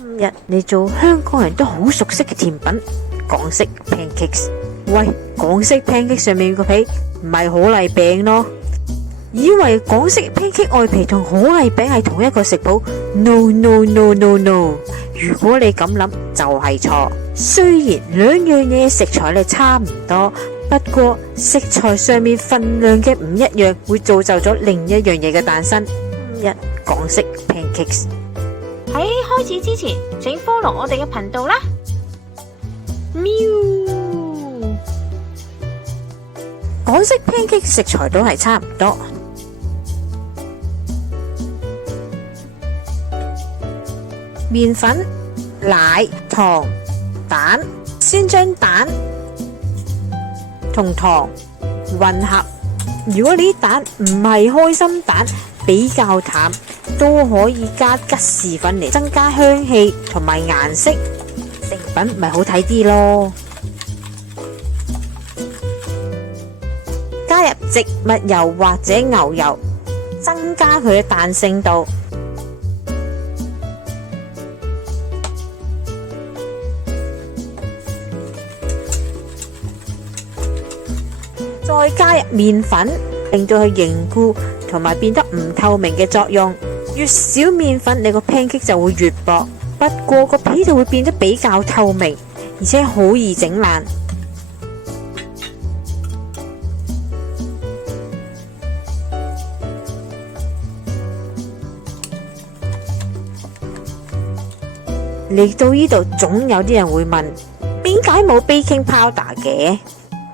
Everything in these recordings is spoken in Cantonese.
今日你做香港人都好熟悉嘅甜品港式 pancakes。喂，港式 pancake 上面個皮唔係可麗餅咯？以為港式 pancake 外皮同可麗餅係同一個食譜 ？No no no no no！ 如果你咁諗就係錯。雖然兩樣嘢食材咧差唔多，不過食材上面份量嘅唔一樣，會造就咗另一樣嘢嘅誕生。今日港式 pancakes。喺開始之前，請 follow 我哋嘅頻道啦。喵！港式 pancake 食材都係差唔多，麵粉、奶、糖、蛋。先將蛋同糖混合。如果你啲蛋唔係開心蛋，比較淡，都可以加吉士粉嚟增加香氣同埋顏色，成品咪好睇啲咯。加入植物油或者牛油，增加佢嘅彈性度。再加入麵粉，令到佢凝固同埋變得唔透明嘅作用。越少麵粉，你個 pancake 就會越薄，不過個皮就會變得比較透明，而且好易整爛。嚟到呢度，總有啲人會問，點解冇 baking powder 嘅？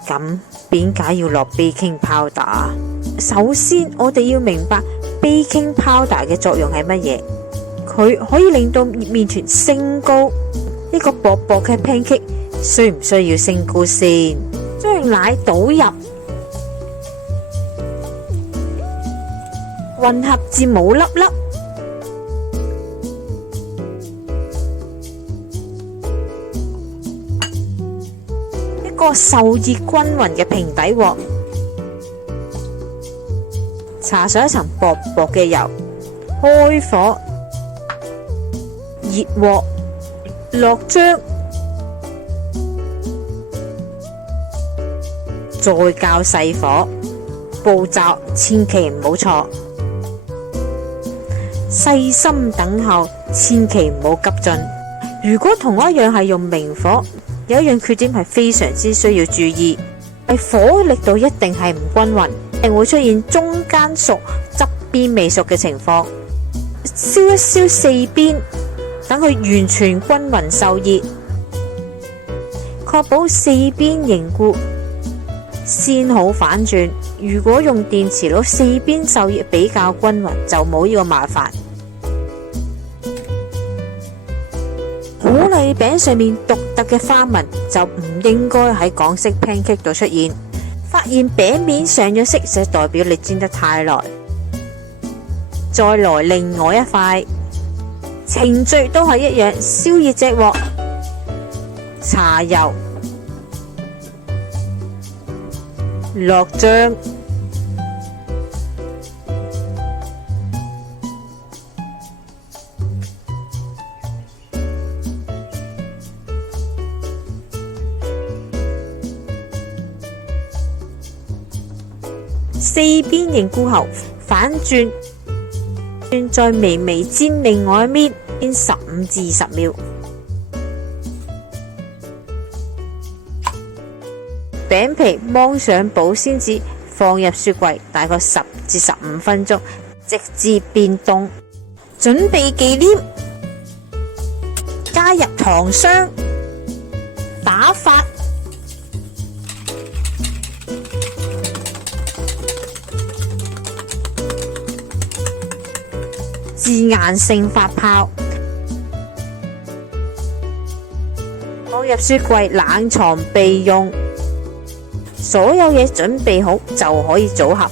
咁點解要落 baking powder？首先，我哋要明白 baking powder 嘅作用係乜嘢？佢可以令到麵團升高。呢個薄薄嘅 pancake 需唔需要升高先？將奶倒入，混合至冇粒粒。一個受熱均勻嘅平底鑊，搽上一層薄薄嘅油，開火，熱鑊，落漿，再較細火。步驟千祈唔好錯，細心等候，千祈唔好急進。如果同一樣係用明火，有一樣缺點係非常之需要注意，係火力度一定係唔均勻，一定會出現中間熟側邊未熟嘅情況。燒一燒四邊，等佢完全均勻受熱，確保四邊凝固，先好反轉。如果用電磁爐，四邊受熱比較均勻，就冇呢個麻煩。可麗餅上面獨特嘅花紋就唔應該喺港式 pancake 度出現。發現餅面上咗色，就代表你煎得太耐。再來另外一塊，程序都係一樣，燒熱隻鑊，搽油，落漿，四邊凝固後反轉，再微微煎另外一面，煎15至20秒。餅皮芒上保鮮紙，放入雪櫃大概10至15分鐘，直至變凍。準備忌廉，加入糖霜，打發。至硬性發泡，放入雪櫃冷藏備用。所有嘢準備好就可以組合。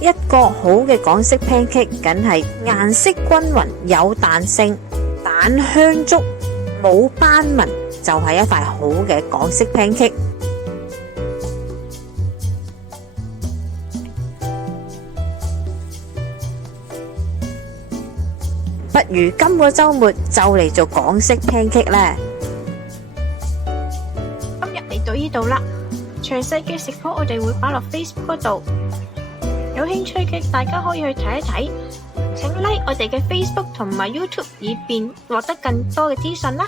一個好嘅港式 pancake 梗係顏色均勻有彈性，蛋香足冇斑紋，就係一塊好嘅港式 pancake。不如今個週末就嚟做港式 pancake 呢。今日嚟到呢度啦，詳細嘅食譜我哋會擺落 Facebook 嗰度，有興趣嘅大家可以去睇一睇。請 like 我哋嘅 Facebook 同埋 YouTube，以便獲得更多嘅資訊啦。